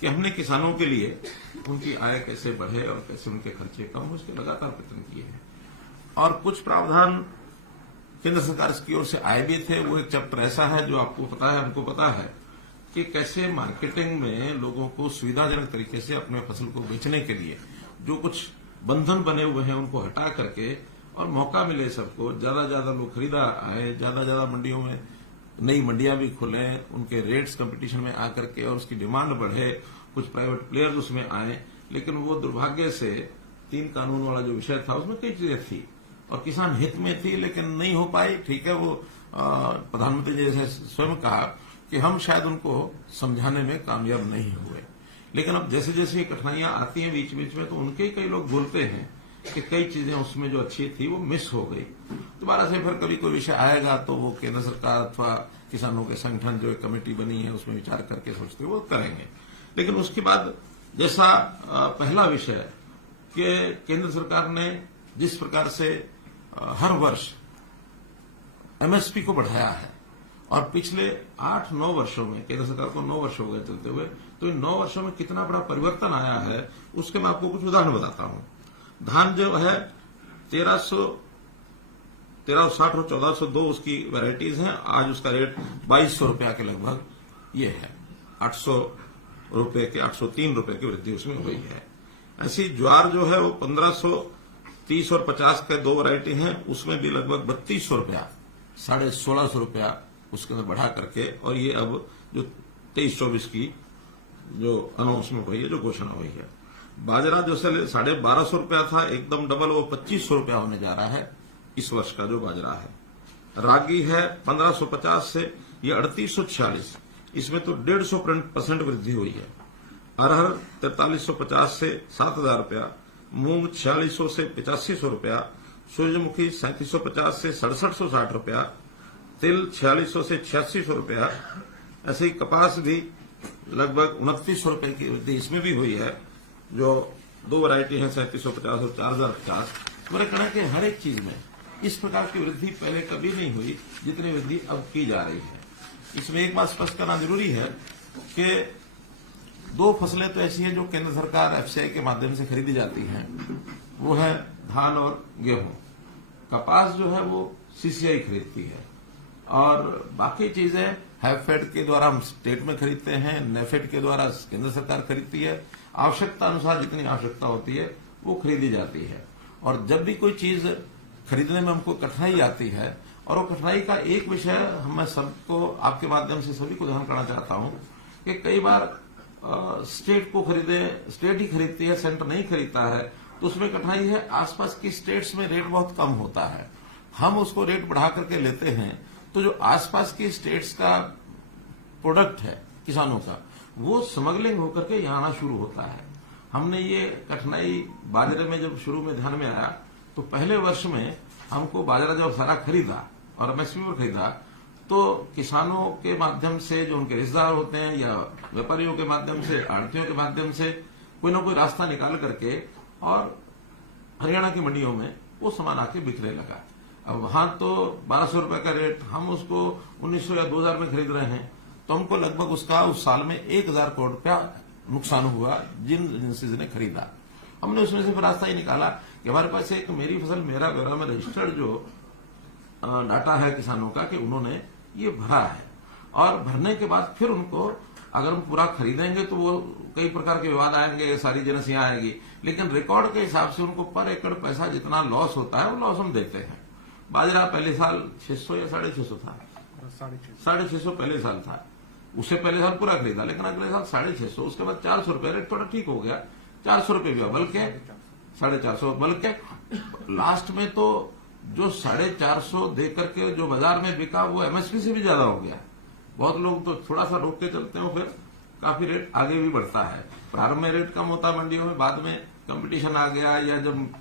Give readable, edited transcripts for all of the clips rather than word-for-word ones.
कि हमने किसानों के लिए उनकी आय कैसे बढ़े और कैसे उनके खर्चे कम हो, उसके लगातार प्रयत्न किए हैं। और कुछ प्रावधान केंद्र सरकार की ओर से आए भी थे। वो एक चैप्टर ऐसा है जो आपको पता है, हमको पता है कि कैसे मार्केटिंग में लोगों को सुविधाजनक तरीके से अपने फसल को बेचने के लिए जो कुछ बंधन बने हुए हैं उनको हटा करके और मौका मिले सबको, ज्यादा लोग खरीदा आए, ज्यादा मंडियों में नई मंडियां भी खुले, उनके रेट्स कंपटीशन में आकर के और उसकी डिमांड बढ़े, कुछ प्राइवेट प्लेयर्स उसमें आए। लेकिन वो दुर्भाग्य से 3 कानून वाला जो विषय था उसमें कई चीजें थी और किसान हित में थी लेकिन नहीं हो पाई। ठीक है, वो प्रधानमंत्री जी ने स्वयं कहा कि हम शायद उनको समझाने में कामयाब नहीं हुए। लेकिन अब जैसे जैसे कठिनाइयां आती हैं बीच बीच में, तो उनके कई लोग बोलते हैं कि कई चीजें उसमें जो अच्छी थी वो मिस हो गई। दोबारा से फिर कभी कोई विषय आएगा तो वो केंद्र सरकार अथवा किसानों के संगठन जो एक कमेटी बनी है उसमें विचार करके सोचते वो करेंगे। लेकिन उसके बाद जैसा पहला विषय कि केंद्र सरकार ने जिस प्रकार से हर वर्ष एमएसपी को बढ़ाया है और पिछले 8-9 वर्षों में, केंद्र सरकार को 9 वर्ष हो गए चलते हुए, तो इन 9 वर्षों में कितना बड़ा परिवर्तन आया है उसके मैं आपको कुछ उदाहरण बताता हूं। धान जो है 1360 और 1402 उसकी वैरायटीज हैं। आज उसका रेट 2200 रुपया के लगभग ये है। 800 रुपए के 803 रुपए की वृद्धि उसमें हुई है। ऐसी ज्वार जो है वो 1530 और 50 के 2 वैरायटी हैं, उसमें भी लगभग 3200 रुपया, 1650 रुपया उसके अंदर बढ़ा करके, और ये अब जो 23-24 की जो अनाउंसमेंट हुई है, जो घोषणा हुई है। बाजरा जो 1250 रुपया था, एकदम डबल, वो 2500 रुपया होने जा रहा है इस वर्ष का जो बाजरा है। रागी है 1550 से ये 3846, इसमें तो 150% वृद्धि हुई है। अरहर 4350 से 7000 रुपया, मूंग 4600 से 8500 रुपया, सूरजमुखी 3750 से 6760 रुपया, तिल 4600 से 8600 रुपया। ऐसे ही कपास भी लगभग 2900 रुपए की वृद्धि इसमें भी हुई है। जो 2 वैरायटी है 3750 और 4050। मेरा कहना है कि हर एक चीज में इस प्रकार की वृद्धि पहले कभी नहीं हुई जितनी वृद्धि अब की जा रही है। इसमें एक बात स्पष्ट करना जरूरी है कि 2 फसलें तो ऐसी हैं जो केंद्र सरकार एफसीआई के माध्यम से खरीदी जाती हैं, वो है धान और गेहूं। कपास जो है वो सीसीआई खरीदती है और बाकी चीजें हैफेड के द्वारा हम स्टेट में खरीदते हैं, नेफेड के द्वारा केंद्र सरकार खरीदती है। आवश्यकता अनुसार जितनी आवश्यकता होती है वो खरीदी जाती है। और जब भी कोई चीज खरीदने में हमको कठिनाई आती है, और वो कठिनाई का एक विषय मैं सबको आपके माध्यम से सभी को ध्यान करना चाहता हूं कि कई बार स्टेट को स्टेट ही खरीदती है, सेंटर नहीं खरीदता है, तो उसमें कठिनाई है। आसपास की स्टेट्स में रेट बहुत कम होता है, हम उसको रेट बढ़ा करके लेते हैं, तो जो आसपास की स्टेट्स का प्रोडक्ट है किसानों का, वो स्मगलिंग होकर के यहां आना शुरू होता है। हमने ये कठिनाई बाजरे में जब शुरू में ध्यान में आया, तो पहले वर्ष में हमको बाजरा जब सारा खरीदा और एमएसपी पर खरीदा, तो किसानों के माध्यम से जो उनके रिश्तेदार होते हैं या व्यापारियों के माध्यम से, आढ़तियों के माध्यम से कोई ना कोई रास्ता निकाल करके और हरियाणा की मंडियों में वो सामान आके बिकने लगा। अब वहां तो 1200 रुपए का रेट, हम उसको 1900 या 2000 में खरीद रहे हैं, तो हमको लगभग उसका उस साल में 1000 करोड़ रुपया नुकसान हुआ जिन एजेंसीज ने खरीदा। हमने उसमें से फिर रास्ता ही निकाला कि हमारे पास एक मेरी फसल मेरा ब्यौरा में रजिस्टर्ड जो डाटा है किसानों का, कि उन्होंने ये भरा है, और भरने के बाद फिर उनको अगर हम पूरा खरीदेंगे तो वो कई प्रकार के विवाद आएंगे, सारी एजेंसियां आएगी, लेकिन रिकॉर्ड के हिसाब से उनको पर एकड़ पैसा जितना लॉस होता है वो लॉस हम देते हैं। बाजरा पहले साल 600 या 650 था, 650 पहले साल था, उससे पहले साल पूरा खरीदा, लेकिन अगले साल 650, उसके बाद 400 रुपए, रेट थोड़ा ठीक हो गया, 400 रुपए भी, बल्कि 450, बल्कि लास्ट में तो जो 450 दे करके जो बाजार में बिका वो एमएसपी से भी ज्यादा हो गया। बहुत लोग तो थोड़ा सा रोक के चलते हो, फिर काफी रेट आगे भी बढ़ता है। प्रारंभ में रेट कम होता है मंडियों में, बाद में कंपटीशन आ गया या जब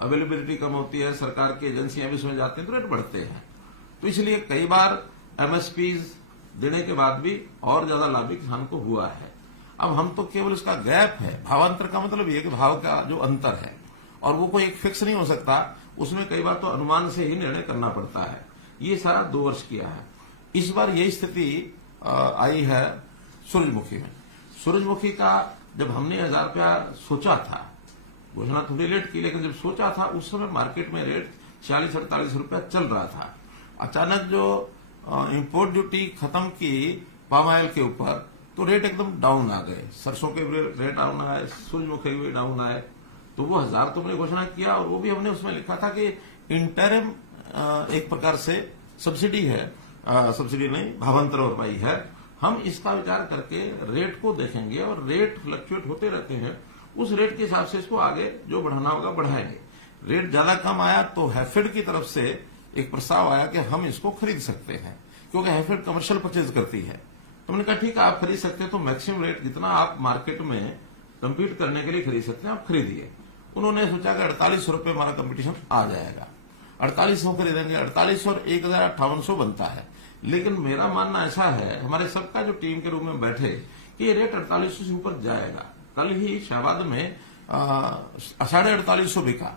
अवेलेबिलिटी कम होती है, सरकार की एजेंसियां भी उसमें जाती हैं, तो रेट बढ़ते हैं। तो इसलिए कई बार एमएसपीज देने के बाद भी और ज्यादा लाभ किसान को हुआ है। अब हम तो केवल इसका गैप है, भावांतर का मतलब ये कि भाव का जो अंतर है, और वो कोई एक फिक्स नहीं हो सकता, उसमें कई बार तो अनुमान से ही निर्णय करना पड़ता है। ये सारा 2 वर्ष किया है। इस बार यही स्थिति आई है सूरजमुखी में। सूरजमुखी का जब हमने 1000 रुपया सोचा था, घोषणा थोड़ी लेट की, लेकिन जब सोचा था उस समय मार्केट में रेट 46-48 रुपया चल रहा था। अचानक जो इंपोर्ट ड्यूटी खत्म की पाम ऑयल के ऊपर, तो रेट एकदम डाउन आ गए। सरसों के भी रेट डाउन आए, सूरजमुखी भी डाउन आए। तो वो 1000 तो हमने घोषणा किया, और वो भी हमने उसमें लिखा था कि इंटरिम एक प्रकार से सब्सिडी है, सब्सिडी नहीं, भावांतर भरपाई है। हम इसका विचार करके रेट को देखेंगे, और रेट फ्लक्चुएट होते रहते हैं, उस रेट के हिसाब से इसको आगे जो बढ़ाना होगा बढ़ाएंगे। रेट ज्यादा कम आया तो हैफेड की तरफ से एक प्रस्ताव आया कि हम इसको खरीद सकते हैं, क्योंकि हैफेड कमर्शियल परचेज करती है। तो हमने कहा ठीक है, आप खरीद सकते हैं, तो मैक्सिमम रेट जितना आप मार्केट में कम्पीट करने के लिए खरीद सकते हैं आप खरीदिए। उन्होंने सोचा कि 4800 रुपये हमारा कंपटीशन आ जाएगा, 4800 खरीदेंगे, 4800 और 1058 बनता है। लेकिन मेरा मानना ऐसा है, हमारे सबका जो टीम के रूप में बैठे, कि ये रेट 4800 से ऊपर जाएगा। कल ही शाहबाद में 4850 बिका।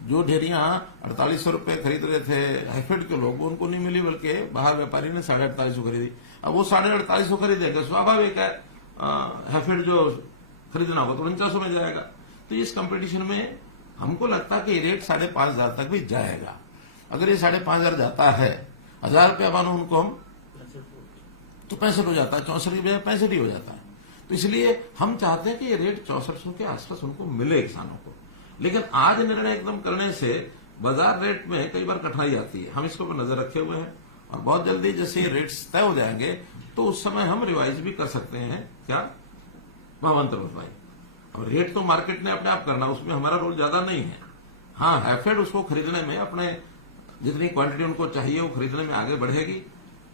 जो ढेरियां 4800 रुपये खरीद रहे थे हैफेड के लोग, उनको नहीं मिली, बल्कि बाहर व्यापारी ने 4850 खरीदी। अब वो 4850 खरीदेंगे, स्वाभाविक है हैफेड जो खरीदना होगा तो 4900 में जाएगा। तो इस कंपटीशन में हमको लगता है कि रेट 5500 तक भी जाएगा। अगर ये 5500 जाता है, 1000 रुपया मानो उनको हम, तो 65 हो जाता है, 64 की बजाय 65 ही हो जाता है। तो इसलिए हम चाहते हैं कि ये रेट 6400 के आसपास उनको मिले किसानों को। लेकिन आज निर्णय एकदम करने से बाजार रेट में कई बार कठिनाई आती है। हम इसके ऊपर नजर रखे हुए हैं, और बहुत जल्दी जैसे ये रेट्स तय हो जाएंगे तो उस समय हम रिवाइज भी कर सकते हैं। क्या भावांतर भरपाई, अब रेट तो मार्केट ने अपने आप करना, उसमें हमारा रोल ज्यादा नहीं है। हाँ, हैफेड उसको खरीदने में अपने जितनी क्वांटिटी उनको चाहिए वो खरीदने में आगे बढ़ेगी।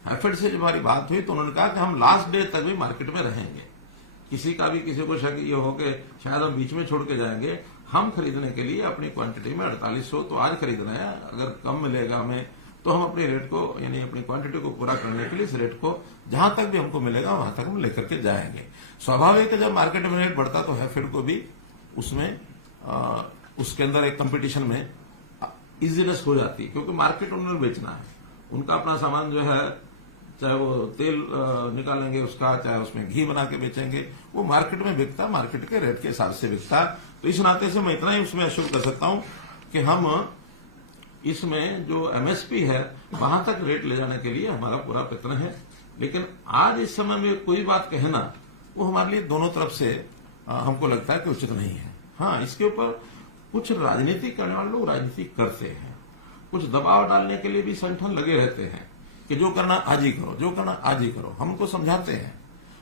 हैफेड से जब हमारी बात हुई तो उन्होंने कहा कि हम लास्ट डे तक भी मार्केट में रहेंगे। किसी का भी किसी को शक ये हो कि शायद हम बीच में छोड़ के जाएंगे, हम खरीदने के लिए अपनी क्वांटिटी में 4800 तो आज खरीदना है। अगर कम मिलेगा हमें तो हम अपने रेट को, यानी अपनी क्वांटिटी को पूरा करने के लिए इस रेट को जहां तक भी हमको मिलेगा वहां तक हम लेकर के जाएंगे। स्वाभाविक है, जब मार्केट में रेट बढ़ता तो हैफेड को भी उसमें उसके अंदर एक कंपटीशन में इजीनेस हो जाती है, क्योंकि मार्केट उन्होंने बेचना है। उनका अपना सामान जो है, चाहे वो तेल निकालेंगे उसका, चाहे उसमें घी बना के बेचेंगे, वो मार्केट में बिकता, मार्केट के रेट के हिसाब से बिकता। तो इस नाते से मैं इतना ही उसमें अश्योर कर सकता हूं कि हम इसमें जो एमएसपी है वहां तक रेट ले जाने के लिए हमारा पूरा प्रयत्न है। लेकिन आज इस समय में कोई बात कहना वो हमारे लिए दोनों तरफ से हमको लगता है कि उचित नहीं है। हाँ, इसके ऊपर कुछ राजनीति करने वाले लोग राजनीति करते हैं, कुछ दबाव डालने के लिए भी संगठन लगे रहते हैं कि जो करना आज ही करो, जो करना आज ही करो। हम उनको समझाते हैं,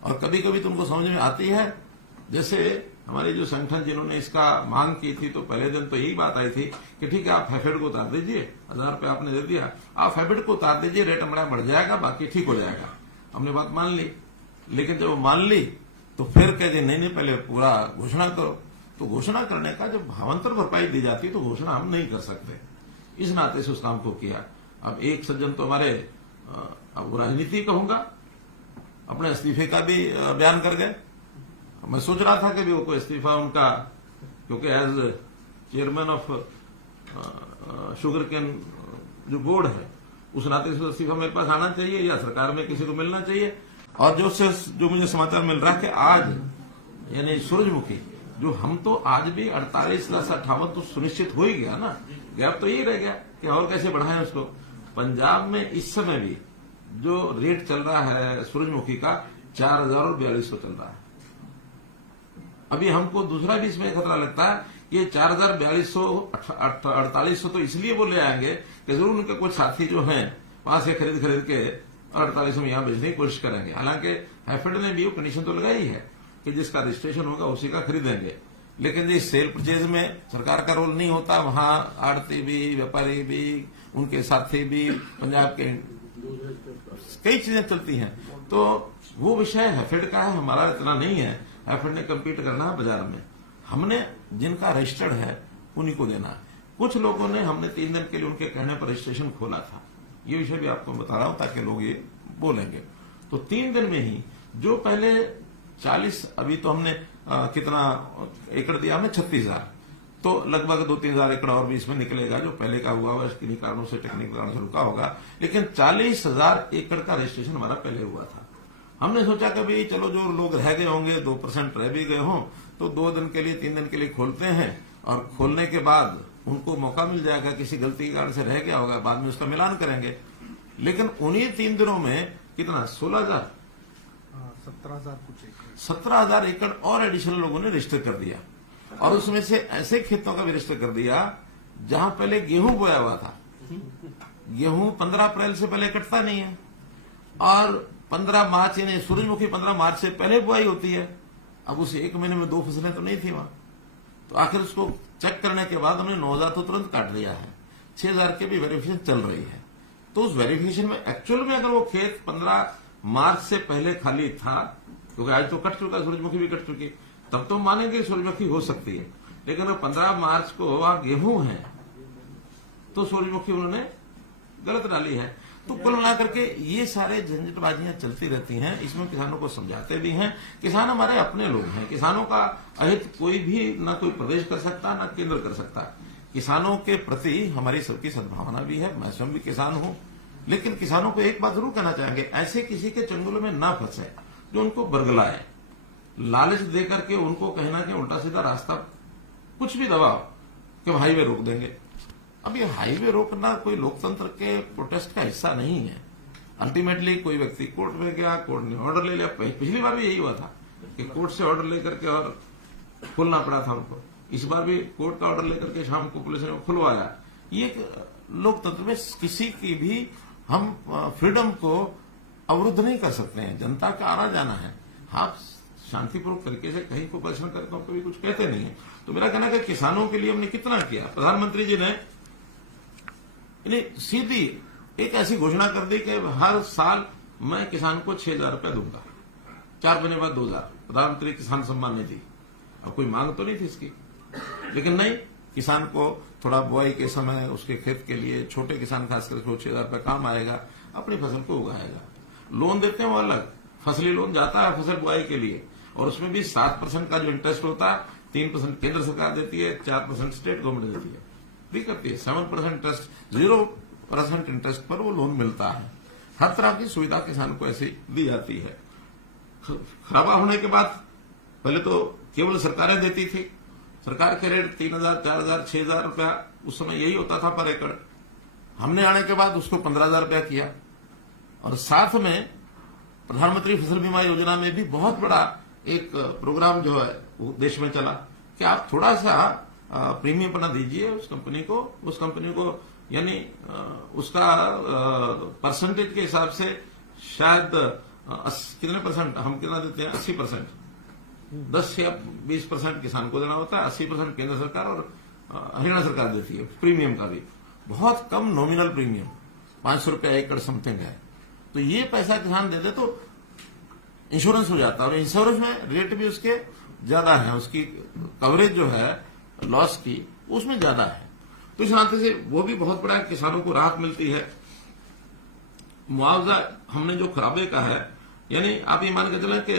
और कभी कभी तो उनको समझ में आती है। जैसे हमारे जो संगठन जिन्होंने इसका मांग की थी, तो पहले दिन तो यही बात आई थी कि ठीक है, आप हैफेड को उतार दीजिए, 1000 रुपये आपने दे दिया, आप हैफेड को उतार दीजिए, रेट हमारा बढ़ जाएगा, बाकी ठीक हो जाएगा। हमने बात मान ली, लेकिन जब मान ली तो फिर कह दिए नहीं, पहले पूरा घोषणा करो। तो घोषणा करने का जब भावांतर भरपाई दी जाती तो घोषणा हम नहीं कर सकते, इस नाते से उस काम को किया। अब एक सज्जन तो हमारे, अब राजनीति कहूंगा, अपने इस्तीफे का भी बयान कर गए। मैं सोच रहा था कि भी वो कोई इस्तीफा उनका, क्योंकि as chairman of sugar cane जो बोर्ड है, उस नाते से इस्तीफा मेरे पास आना चाहिए या सरकार में किसी को मिलना चाहिए। और जो मुझे समाचार मिल रहा है कि आज यानी सूरजमुखी जो हम तो आज भी 48-58 तो सुनिश्चित हो ही गया ना, गैप तो यही रह गया कि और कैसे बढ़ाएं उसको। पंजाब में इस समय भी जो रेट चल रहा है सूरजमुखी का 4042 चल रहा है। अभी हमको दूसरा भी इसमें खतरा लगता है, ये 4042 4800 तो इसलिए वो ले आएंगे कि जरूर उनके कुछ साथी जो हैं वहां से खरीद के 4800 में यहां बेचने की कोशिश करेंगे। हालांकि हैफेड ने भी वो कंडीशन तो लगाई है कि जिसका रजिस्ट्रेशन होगा उसी का खरीदेंगे, लेकिन जिस सेल परचेज में सरकार का रोल नहीं होता, वहां आड़ती भी, व्यापारी भी, उनके साथी भी, पंजाब के कई चीजें चलती हैं। तो वो विषय हैफेड का है, हमारा इतना नहीं है। हैफेड ने कम्पीट करना है बाजार में, हमने जिनका रजिस्टर्ड है उन्हीं को देना है। कुछ लोगों ने, हमने 3 दिन के लिए उनके कहने पर रजिस्ट्रेशन खोला था, ये विषय भी आपको बता रहा हूं ताकि लोग ये बोलेंगे। तो 3 दिन में ही जो पहले 40, अभी तो हमने कितना एकड़ दिया, हमने 36,000, तो लगभग 2-3 हजार एकड़ और भी इसमें निकलेगा जो पहले का हुआ होगा, किन्हीं कारणों से, टेक्निकल कारणों से रुका होगा। लेकिन 40,000 एकड़ का रजिस्ट्रेशन हमारा पहले हुआ था। हमने सोचा कि भाई चलो जो लोग रह गए होंगे 2% रह भी गए हों तो 2 दिन के लिए 3 दिन के लिए खोलते हैं और खोलने के बाद उनको मौका मिल जाएगा, किसी गलती के कारण से रह गया होगा, बाद में उसका मिलान करेंगे। लेकिन उन्हीं 3 दिनों में कितना 16,000 17,000 कुछ एकड़ 17,000 एकड़ और एडिशनल लोगों ने रजिस्टर कर दिया। और उसमें से ऐसे खेतों का भी रजिस्टर कर दिया जहां पहले गेहूं बोया हुआ था। गेहूं 15 अप्रैल से पहले कटता नहीं है और 15 मार्च यानी सूरजमुखी 15 मार्च से पहले बुआई होती है। अब उस 1 महीने में 2 फसलें तो नहीं थी वहां, तो आखिर उसको चेक करने के बाद हमने 9,000 तो तुरंत काट लिया है, 6,000 की भी वेरिफिकेशन चल रही है। तो उस वेरिफिकेशन में एक्चुअल में अगर वो खेत 15 मार्च से पहले खाली था, क्योंकि आज तो कट चुका, सूरजमुखी भी कट चुकी, तब तो मानेंगे सूरजमुखी हो सकती है। लेकिन अगर 15 मार्च को वहां गेहूं है तो सूरजमुखी उन्होंने गलत डाली है। तो कुल मिलाकर के ये सारे झंझटबाजियां चलती रहती हैं। इसमें किसानों को समझाते भी हैं। किसान हमारे अपने लोग हैं, किसानों का अहित कोई भी ना कोई प्रदेश कर सकता ना केंद्र कर सकता। किसानों के प्रति हमारी सबकी सद्भावना भी है, मैं स्वयं भी किसान हूं। लेकिन किसानों को एक बात जरूर कहना चाहेंगे, ऐसे किसी के चंगुल में ना फंसे जो उनको बरगलाए, लालच देकर के उनको कहना कि उल्टा सीधा रास्ता कुछ भी दबाओ कि हाईवे रोक देंगे। अब ये हाईवे रोकना कोई लोकतंत्र के प्रोटेस्ट का हिस्सा नहीं है। अल्टीमेटली कोई व्यक्ति कोर्ट में गया, कोर्ट ने ऑर्डर ले लिया। पिछली बार भी यही हुआ था कि कोर्ट से ऑर्डर लेकर के और खुलना पड़ा था उनको। इस बार भी कोर्ट का ऑर्डर लेकर के शाम को पुलिस ने खुलवाया। ये लोकतंत्र में किसी की भी हम फ्रीडम को अवरुद्ध नहीं कर सकते हैं। जनता का आना जाना है, आप शांतिपूर्वक तरीके से कहीं को प्रदर्शन करते हो, कभी कुछ कहते नहीं है। तो मेरा कहना है कि किसानों के लिए हमने कितना किया। प्रधानमंत्री जी ने सीधी एक ऐसी घोषणा कर दी कि हर साल मैं किसान को 6,000 रुपया दूंगा, 4 महीने बाद 2,000, प्रधानमंत्री किसान सम्मान निधि। अब कोई मांग तो नहीं थी इसकी, लेकिन नहीं, किसान को थोड़ा बुआई के समय उसके खेत के लिए, छोटे किसान खासकर 6,000 रुपया काम आएगा, अपनी फसल को उगाएगा। लोन देते हैं वो अलग, फसली लोन जाता है फसल बुआई के लिए, और उसमें भी 7% का जो इंटरेस्ट होता है, 3% केंद्र सरकार देती है, 4% स्टेट गवर्नमेंट देती है, भी करती है। 7% इंटरेस्ट, 0% इंटरेस्ट पर वो लोन मिलता है। हर तरह की सुविधा किसान को ऐसी दी जाती है। खराबा होने के बाद पहले तो केवल सरकारें देती थी, सरकार के रेट 3,000, 4,000, 6,000 रुपया उस समय यही होता था पर एकड़। हमने आने के बाद उसको 15,000 रुपया किया, और साथ में प्रधानमंत्री फसल बीमा योजना में भी बहुत बड़ा एक प्रोग्राम जो है वो देश में चला कि आप थोड़ा सा प्रीमियम बना दीजिए उस कंपनी को यानी उसका परसेंटेज के हिसाब से शायद कितने परसेंट हम कितना देते हैं, 80%, 10 या 20% किसान को देना होता है, 80% केंद्र सरकार और हरियाणा सरकार देती है। प्रीमियम का भी बहुत कम नॉमिनल प्रीमियम 500 रुपया एकड़ समथिंग है। तो ये पैसा किसान दे दे तो इंश्योरेंस हो जाता है, और इंश्योरेंस में रेट भी उसके ज्यादा है, उसकी कवरेज जो है लॉस की उसमें ज्यादा है। तो इस नाते से वो भी बहुत बड़ा किसानों को राहत मिलती है। मुआवजा हमने जो खराबे का है, यानी आप ये मान के चलें कि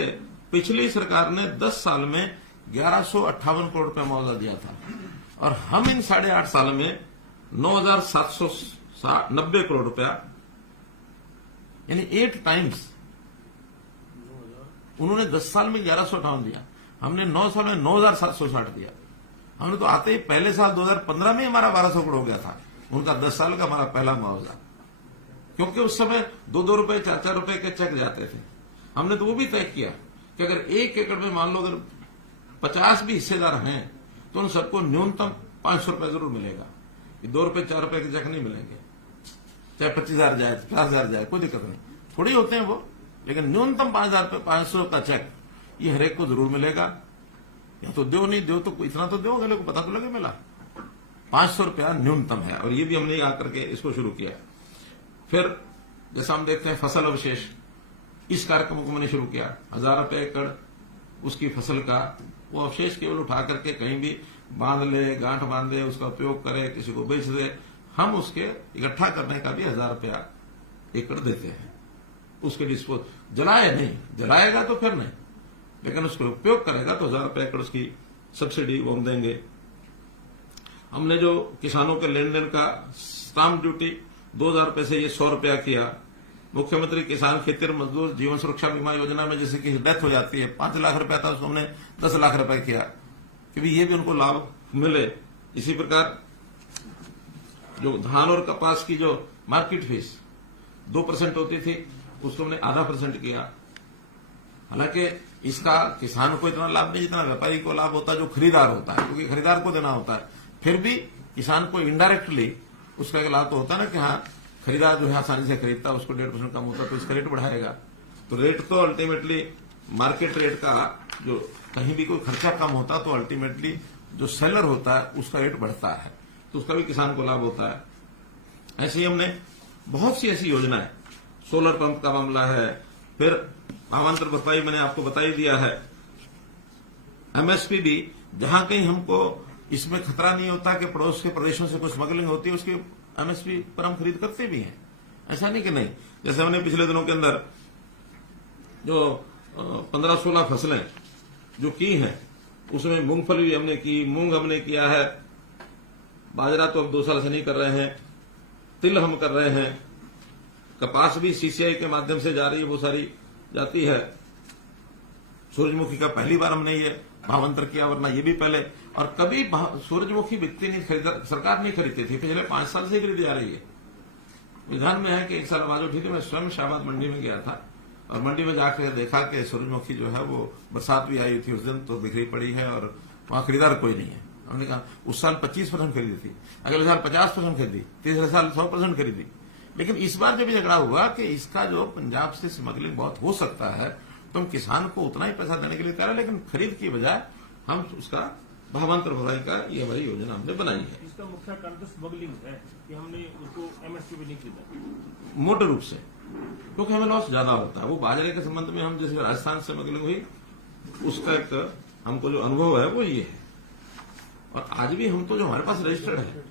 पिछली सरकार ने 10 साल में 1158 करोड़ रुपया मुआवजा दिया था, और हम इन 8.5 साल में 9,790 करोड़ रुपया, यानी 8 टाइम्स। उन्होंने 10 साल में 1158 दिया, हमने 9 साल में 9,760 दिया। हमने तो आते ही पहले साल 2015 में हमारा 1,200 करोड़ हो गया था, उनका 10 साल का हमारा पहला मुआवजा, क्योंकि उस समय 2-2 रुपए 4-4 रुपए के चेक जाते थे। हमने तो वो भी तय किया कि अगर 1 एकड़ में मान लो अगर 50 भी हिस्सेदार हैं तो उन सबको न्यूनतम 500 रुपए जरूर मिलेगा, 2 रुपए 4 रुपए के चेक नहीं मिलेंगे। चाहे 25,000 जाए, 50,000 जाए, कोई दिक्कत नहीं, थोड़ी होते हैं वो, लेकिन न्यूनतम 5,000 रुपए 500 का चेक ये हरेक को जरूर मिलेगा। या तो दो नहीं दो तो इतना तो दो, अगले को पता तो लगे मिला। 500 रुपया न्यूनतम है, और ये भी हमने आकर के इसको शुरू किया। फिर जैसा हम देखते हैं फसल अवशेष, इस कार्यक्रम को मैंने शुरू किया। 1,000 रुपए एकड़ उसकी फसल का वो अवशेष केवल उठा करके कहीं भी बांध ले, गांठ बांधे, उसका उपयोग करे, किसी को बेच दे, हम उसके इकट्ठा करने का भी 1,000 रुपया एकड़ देते हैं। उसके डिस्पोज, जलाए नहीं, जलाएगा तो फिर नहीं, लेकिन उसको उपयोग करेगा तो 1,000 रुपए एकड़ उसकी सब्सिडी वो हम देंगे। हमने जो किसानों के लेन देन का स्टाम्प ड्यूटी 2,000 रुपए से ये 100 रुपया किया, मुख्यमंत्री किसान खेतीहर मजदूर जीवन सुरक्षा बीमा योजना में जैसे कि डेथ हो जाती है, 5 लाख रुपया था, उसको हमने 10 लाख रुपए किया कि भी ये भी उनको लाभ मिले। इसी प्रकार जो धान और कपास की जो मार्केट फीस 2% होती थी, उसको हमने 0.5% किया। हालांकि इसका किसान को इतना लाभ नहीं जितना व्यापारी को लाभ होता है, जो खरीदार होता है, क्योंकि खरीदार को देना होता है। फिर भी किसान को इनडायरेक्टली उसका एक लाभ तो होता है ना कि हाँ, खरीदार जो है आसानी से खरीदता है, उसको 1.5% कम होता है तो इसका रेट बढ़ाएगा। तो रेट तो अल्टीमेटली मार्केट रेट का, जो कहीं भी कोई खर्चा कम होता तो अल्टीमेटली जो सेलर होता है उसका रेट बढ़ता है, तो उसका भी किसान को लाभ होता है। ऐसे ही हमने बहुत सी ऐसी योजनाएं, सोलर पंप का मामला है, फिर भावांतर भरपाई मैंने आपको बता ही दिया है। एमएसपी भी जहां कहीं हमको इसमें खतरा नहीं होता कि पड़ोस के प्रदेशों से कुछ स्मगलिंग होती है, उसकी एमएसपी पर हम खरीद करते भी हैं, ऐसा नहीं कि नहीं। जैसे हमने पिछले दिनों के अंदर जो 15-16 फसलें जो की हैं, उसमें मूंगफली भी हमने की, मूंग हमने किया है, बाजरा तो अब 2 साल से नहीं कर रहे हैं, तिल हम कर रहे हैं, कपास भी सीसीआई के माध्यम से जा रही है, वो सारी जाती है। सूरजमुखी का पहली बार हमने ये भावांतर किया, वरना ये भी पहले, और कभी सूरजमुखी बिकती नहीं, खरीदा सरकार नहीं खरीदती थी, पिछले 5 साल से खरीदी जा रही है। विधान में है कि एक साल आवाज उठी थी, मैं स्वयं शाहबाद मंडी में गया था और मंडी में जाकर देखा कि सूरजमुखी जो है वो बरसात भी आई थी उस दिन, तो बिखरी पड़ी है और वहां खरीदार कोई नहीं है। हमने कहा उस साल 25% खरीदी थी, अगले साल 50% खरीदी, तीसरे साल 100% खरीदी। लेकिन इस बार जब झगड़ा हुआ कि इसका जो पंजाब से स्मगलिंग बहुत हो सकता है, तो हम किसान को उतना ही पैसा देने के लिए तैयार है, लेकिन खरीद की बजाय हम उसका भावांतर भराई का ये हमारी योजना हमने बनाई है। इसका मुख्य कारण तो स्मगलिंग है कि हमने उसको एमएसपी पे नहीं खरीदा, मोटे रूप से, क्योंकि हमें लॉस ज्यादा होता है। वो बाजरे के संबंध में हम जैसे राजस्थान से स्मगलिंग हुई, उसका एक हमको जो अनुभव है वो ये है, और आज भी हम तो जो हमारे पास रजिस्टर्ड है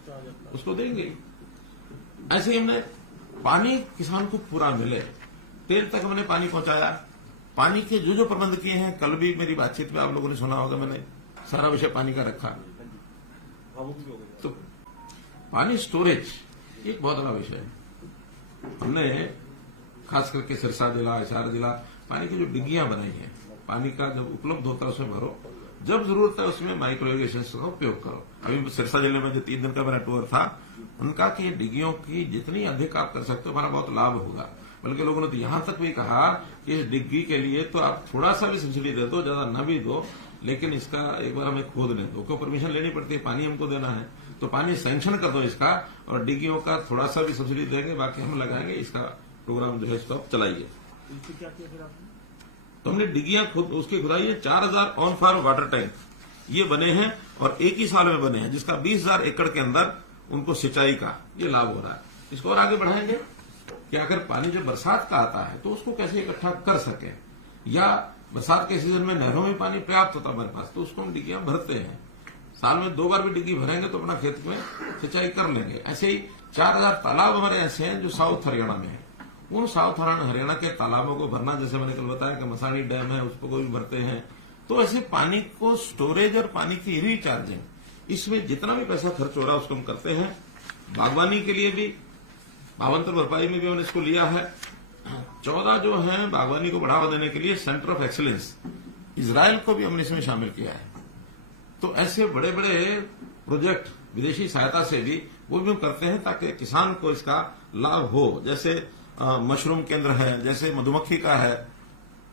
उसको देंगे। ऐसे ही हमने पानी किसान को पूरा मिले, तेल तक हमने पानी पहुंचाया। पानी के जो प्रबंध किए हैं, कल भी मेरी बातचीत में आप लोगों ने सुना होगा, मैंने सारा विषय पानी का रखा। तो पानी स्टोरेज एक बहुत बड़ा विषय है। हमने खास करके सिरसा जिला, हिसार जिला, पानी की जो डिग्गियां बनाई हैं, पानी का जब उपलब्ध होता है उसमें भरो, जब जरूरत है उसमें माइक्रो इरिगेशन का उपयोग करो। अभी सिरसा जिले में जो 3 दिन का मेरा टूर था, उनका कि डिग्गियों की जितनी अधिक आप कर सकते हो हमारा बहुत लाभ होगा। बल्कि लोगों ने तो यहां तक भी कहा कि इस डिग्गी के लिए तो आप थोड़ा सा भी सब्सिडी दे दो, ज्यादा न भी दो, लेकिन इसका एक बार हमें खोदने दो, क्यों परमिशन लेनी पड़ती है, पानी हमको देना है, तो पानी सैंक्शन कर दो इसका, और डिग्गियों का थोड़ा सा भी सब्सिडी देंगे, बाकी हम लगाएंगे। इसका प्रोग्राम जो है इसको आप चलाइए। इससे क्या किया फिर आपने? तो हमने डिग्गियां खुद उसकी खुदाई है, 4000 ऑन फार्म वाटर टैंक ये बने हैं, और एक ही साल में बने हैं, जिसका 20,000 एकड़ के अंदर उनको सिंचाई का ये लाभ हो रहा है। इसको और आगे बढ़ाएंगे कि अगर पानी जब बरसात का आता है तो उसको कैसे इकट्ठा कर सके, या बरसात के सीजन में नहरों में पानी पर्याप्त होता है हमारे पास, तो उसको हम डिग्गियां भरते हैं। साल में 2 बार भी डिग्गी भरेंगे तो अपना खेत में सिंचाई कर लेंगे। ऐसे ही 4000 तालाब हमारे ऐसे हैं जो साउथ हरियाणा में है। उन साउथ हरियाणा के तालाबों को भरना, जैसे मैंने कल बताया कि मसानी डैम है, उसको भी भरते हैं। तो ऐसे पानी को स्टोरेज और पानी की रिचार्जिंग, इसमें जितना भी पैसा खर्च हो रहा है उसको हम करते हैं। बागवानी के लिए भी भावांतर भरपाई में भी हमने इसको लिया है। 14 जो है बागवानी को बढ़ावा देने के लिए सेंटर ऑफ एक्सीलेंस, इजराइल को भी हमने इसमें शामिल किया है। तो ऐसे बड़े बड़े प्रोजेक्ट विदेशी सहायता से भी वो भी हम करते हैं, ताकि किसान को इसका लाभ हो। जैसे मशरूम केंद्र है, जैसे मधुमक्खी का है,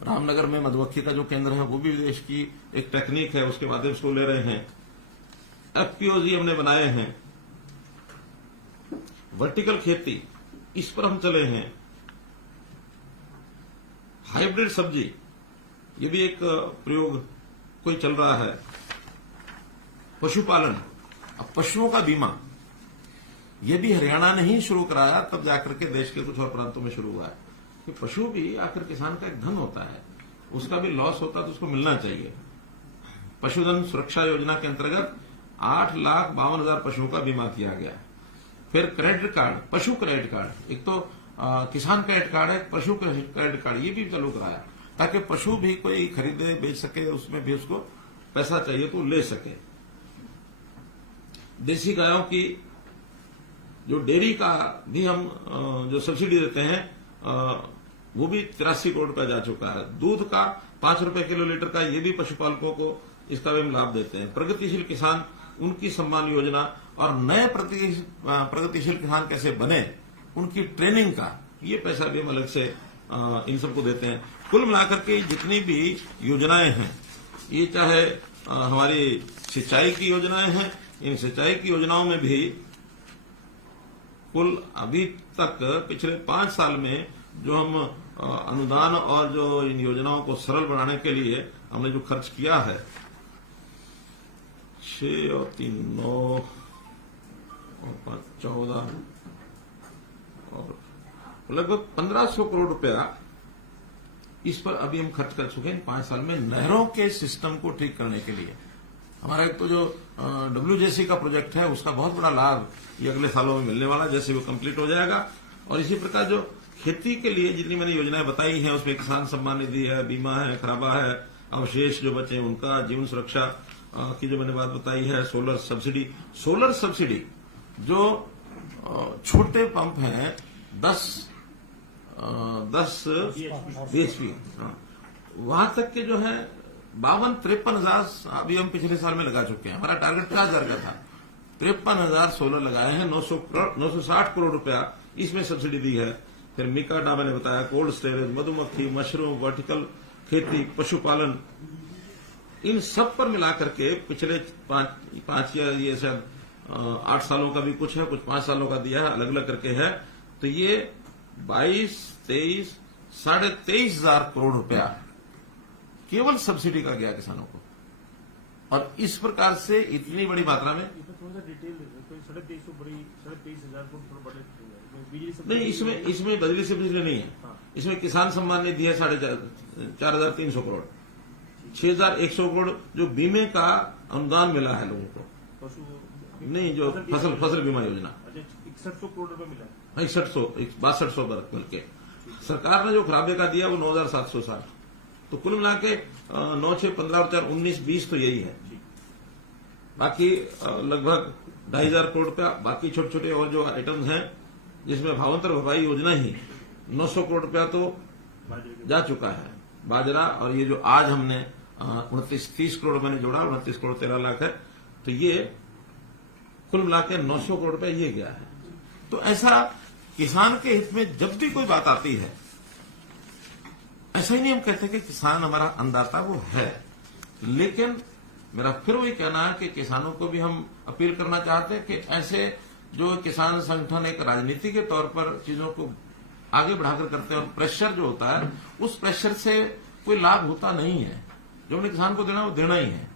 रामनगर में मधुमक्खी का जो केंद्र है वो भी विदेश की एक टेक्निक है, उसके माध्यम से ले रहे हैं। एफपीओजी हमने बनाए हैं। वर्टिकल खेती, इस पर हम चले हैं। हाइब्रिड सब्जी, ये भी एक प्रयोग कोई चल रहा है। पशुपालन, अब पशुओं का बीमा, ये भी हरियाणा ने ही शुरू कराया, तब जाकर के देश के कुछ और प्रांतों में शुरू हुआ है। कि पशु भी आखिर किसान का एक धन होता है, उसका भी लॉस होता है तो उसको मिलना चाहिए। पशुधन सुरक्षा योजना के अंतर्गत 8,52,000 पशुओं का बीमा किया गया। फिर क्रेडिट कार्ड, पशु क्रेडिट कार्ड, एक तो किसान क्रेडिट कार्ड है, पशु क्रेडिट कार्ड, ये भी चालू कराया, ताकि पशु भी कोई खरीदे बेच सके, उसमें भी उसको पैसा चाहिए तो ले सके। देसी गायों की जो डेयरी का भी हम जो सब्सिडी देते हैं, वो भी 83 करोड़ रुपया जा चुका है। दूध का 5 रुपए किलो लीटर का ये भी पशुपालकों को इसका भी हम लाभ देते हैं। प्रगतिशील किसान उनकी सम्मान योजना और नए प्रगतिशील किसान कैसे बने उनकी ट्रेनिंग का ये पैसा भी हम अलग से इन सबको देते हैं। कुल मिलाकर के जितनी भी योजनाएं हैं, ये चाहे हमारी सिंचाई की योजनाएं हैं, इन सिंचाई की योजनाओं में भी कुल अभी तक पिछले 5 साल में जो हम अनुदान और जो इन योजनाओं को सरल बनाने के लिए हमने जो खर्च किया है 6 और 3 9 और 5 14 और लगभग 1500 करोड़ रुपया इस पर अभी हम खर्च कर चुके हैं 5 साल में नहरों के सिस्टम को ठीक करने के लिए। हमारा एक तो जो WJC का प्रोजेक्ट है उसका बहुत बड़ा लाभ ये अगले सालों में मिलने वाला है, जैसे वो कंप्लीट हो जाएगा। और इसी प्रकार जो खेती के लिए जितनी मैंने योजनाएं बताई हैं उसमें किसान सम्मान निधि है, बीमा है, खराबा है, अवशेष जो बचे उनका, जीवन सुरक्षा की जो मैंने बात बताई है, सोलर सब्सिडी जो छोटे पंप हैं 10 BHP वहां तक के जो है 52-53 हजार अभी हम पिछले साल में लगा चुके हैं। हमारा टारगेट 5000 का था, 53,000 सोलर लगाए हैं। 960 करोड़ रुपया इसमें सब्सिडी दी है। फिर मिकाडा मैंने बताया, कोल्ड स्टोरेज, मधुमक्खी, मशरूम, वर्टिकल खेती, पशुपालन, इन सब पर मिलाकर के पिछले 5 या ये शायद 8 सालों का भी कुछ है, कुछ 5 सालों का दिया है, अलग अलग करके है। तो ये 22-23 साढ़े 23,000 करोड़ रुपया केवल सब्सिडी का गया किसानों को। और इस प्रकार से इतनी बड़ी मात्रा में थोड़ा सा डिटेल 23,500 को थोड़ा बड़े बिजली नहीं, इसमें बदली सब्सिडी नहीं है। इसमें किसान सम्मान निधि है 4,300 करोड़, 6,100 करोड़ जो बीमे का अनुदान मिला है लोगों को, नहीं जो फसल बीमा योजना 6100 करोड़ रुपए मिला, 6200 बरत मिलके सरकार ने जो खराबे का दिया वो 9,760। तो कुल मिला के 9, 6, 15 और 4, 19, 20 तो यही है। बाकी लगभग 2,500 करोड़ रुपया बाकी छोटे छोटे और जो आइटम्स हैं जिसमें भावांतर भरपाई योजना ही 900 करोड़ रुपया तो जा चुका है। बाजरा और ये जो आज हमने 29-30 करोड़ मैंने जोड़ा, 29 करोड़ 13 लाख है, तो ये कुल मिला के 900 करोड़ रुपया ये गया है। तो ऐसा किसान के हित में जब भी कोई बात आती है, ऐसा ही नहीं हम कहते कि किसान हमारा अन्नदाता, वो है, लेकिन मेरा फिर वही कहना है कि किसानों को भी हम अपील करना चाहते हैं कि ऐसे जो किसान संगठन एक राजनीति के तौर पर चीजों को आगे बढ़ाकर करते हैं और प्रेशर जो होता है उस प्रेशर से कोई लाभ होता नहीं है। जो हमने किसान को देना वो देना ही है।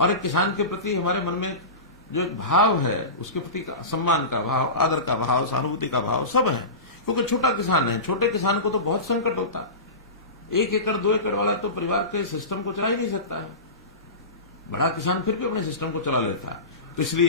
और एक किसान के प्रति हमारे मन में जो एक भाव है उसके प्रति सम्मान का भाव, आदर का भाव, सहानुभूति का भाव सब है। क्योंकि छोटा किसान है, छोटे किसान को तो बहुत संकट होता है। 1 एकड़ 2 एकड़ वाला तो परिवार के सिस्टम को चला ही नहीं सकता है, बड़ा किसान फिर भी अपने सिस्टम को चला लेता है। तो इसलिए